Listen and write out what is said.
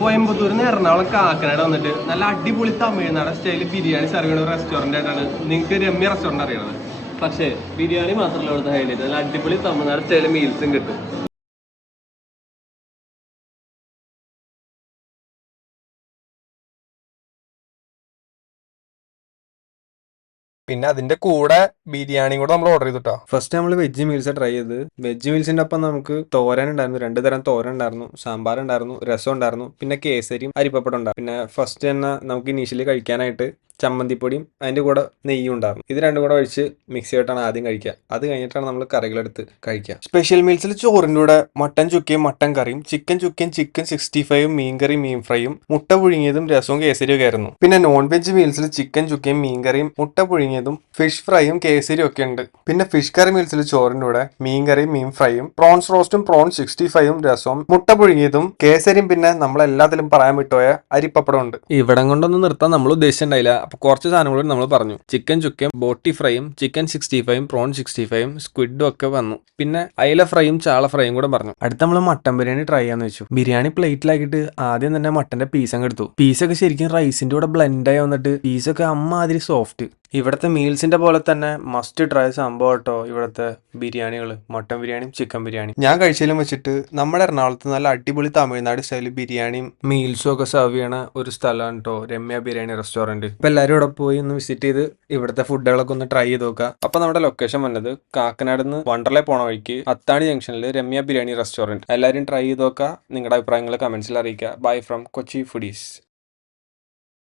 കോയമ്പത്തൂരിൽ നിന്ന് എറണാകുളം കാക്കനാട് വന്നിട്ട് നല്ല അടിപൊളി തമിഴ്നാട് സ്റ്റൈലിൽ ബിരിയാണി സെർവ് ചെയ്യുന്ന ഒരു റെസ്റ്റോറൻ്റ് ആയിട്ടാണ് നിങ്ങൾക്ക് രമ്യ റെസ്റ്റോറൻറ്റ് അറിയണത്. പക്ഷേ ബിരിയാണി മാത്രമല്ല ഇവിടുത്തെ ഹൈലൈറ്റ്, നല്ല അടിപൊളി തമിഴ്നാട് സ്റ്റൈലിൽ മീൽസും കിട്ടും. പിന്നെ അതിന്റെ കൂടെ ബിരിയാണിയും കൂടെ നമ്മൾ ഓർഡർ ചെയ്തിട്ടോ. ഫസ്റ്റ് നമ്മൾ വെജ് മീൽസ് ട്രൈ ചെയ്ത്. വെജ് മീൽസിന്റെ ഒപ്പം നമുക്ക് തോരൻ ഉണ്ടായിരുന്നു, 2 തരം തോരൻ ഉണ്ടായിരുന്നു, സാമ്പാർ ഉണ്ടായിരുന്നു, രസം ഉണ്ടായിരുന്നു, പിന്നെ കേസരിയും അരിപ്പപ്പടം ഉണ്ടായിരുന്നു. പിന്നെ ഫസ്റ്റ് തന്നെ നമുക്ക് ഇനീഷ്യലി കഴിക്കാനായിട്ട് ചമ്മന്തിപ്പൊടിയും അതിന്റെ കൂടെ നെയ്യും ഉണ്ടായിരുന്നു. ഇത് രണ്ടും കൂടെ ഒഴിച്ച് മിക്സ് ചെയ്തിട്ടാണ് ആദ്യം കഴിക്കുക. അത് കഴിഞ്ഞിട്ടാണ് നമ്മൾ കറികളെടുത്ത് കഴിക്കുക. സ്പെഷ്യൽ മീൽസിൽ ചോറിൻ്റെ കൂടെ മട്ടൻ ചുക്കയും മട്ടൻ കറിയും, ചിക്കൻ ചുക്കയും ചിക്കൻ 65 മീൻ കറി മീൻ ഫ്രൈയും, മുട്ട പുഴുങ്ങിയതും രസവും കേസരിയും ഒക്കെ ആയിരുന്നു. പിന്നെ നോൺ വെജ് മീൽസിൽ ചിക്കൻ ചുക്കയും മീൻ കറിയും മുട്ട പുഴുങ്ങിയതും ഫിഷ് ഫ്രൈയും കേസരിയും ഒക്കെ ഉണ്ട്. പിന്നെ ഫിഷ് കറി മീൽസിൽ ചോറിൻ്റെ കൂടെ മീൻ കറിയും മീൻ ഫ്രൈയും, പ്രോൺസ് റോസ്റ്റും പ്രോൺ 65 രസവും മുട്ട പുഴുങ്ങിയതും കേസരിയും, പിന്നെ നമ്മളെല്ലാത്തിലും പറയാൻ വിട്ടുപോയ അരിപ്പപ്പടം ഉണ്ട്. ഇവിടം കൊണ്ടൊന്നും നിർത്താൻ നമ്മൾ ഉദ്ദേശിച്ചിട്ടുണ്ടായില്ല. അപ്പൊ കുറച്ച് സാധനങ്ങളും നമ്മൾ പറഞ്ഞു. ചിക്കൻ ചുക്കയും ബോട്ടി ഫ്രൈയും ചിക്കൻ 65 പ്രോൺ 65 സ്ക്വിഡും ഒക്കെ വന്നു. പിന്നെ അയില ഫ്രൈയും ചാള ഫ്രൈയും കൂടെ പറഞ്ഞു. അടുത്ത നമ്മൾ മട്ടൻ ബിരിയാണി ട്രൈ ചെയ്യാന്ന് വെച്ചു. ബിരിയാണി പ്ലേറ്റിലാക്കിയിട്ട് ആദ്യം തന്നെ മട്ടന്റെ പീസ് അങ്ങ് എടുത്തു. പീസൊക്കെ ശരിക്കും റൈസിന്റെ കൂടെ ബ്ലെൻഡ് ആയി വന്നിട്ട് പീസൊക്കെ അമ്മാതിരി സോഫ്റ്റ്. ഇവിടുത്തെ മീൽസിന്റെ പോലെ തന്നെ മസ്റ്റ് ട്രൈ സംഭവം കേട്ടോ ഇവിടുത്തെ ബിരിയാണികൾ, മട്ടൻ ബിരിയാണിയും ചിക്കൻ ബിരിയാണി. ഞാൻ കഴിച്ചതിലും വെച്ചിട്ട് നമ്മുടെ എറണാകുളത്ത് നല്ല അടിപൊളി തമിഴ്നാട് സ്റ്റൈൽ ബിരിയാണിയും മീൽസും ഒക്കെ സെർവ് ചെയ്യണ ഒരു സ്ഥലമാണ് കേട്ടോ രമ്യ ബിരിയാണി റെസ്റ്റോറന്റ്. ഇപ്പൊ എല്ലാവരും ഇവിടെ പോയി ഒന്ന് വിസിറ്റ് ചെയ്ത് ഇവിടുത്തെ ഫുഡുകളൊക്കെ ഒന്ന് ട്രൈ ചെയ്ത് നോക്കുക. അപ്പൊ നമ്മുടെ ലൊക്കേഷൻ വന്നത് കാക്കനാട് നിന്ന് വണ്ടർലേ പോണ വഴിക്ക് അത്താണി ജംഗ്ഷനിൽ രമ്യ ബിരിയാണി റെസ്റ്റോറന്റ്. എല്ലാവരും ട്രൈ ചെയ്ത് നോക്കുക. നിങ്ങളുടെ അഭിപ്രായങ്ങൾ കമന്റ്സിൽ അറിയിക്കുക. Bye from Kochi foodies.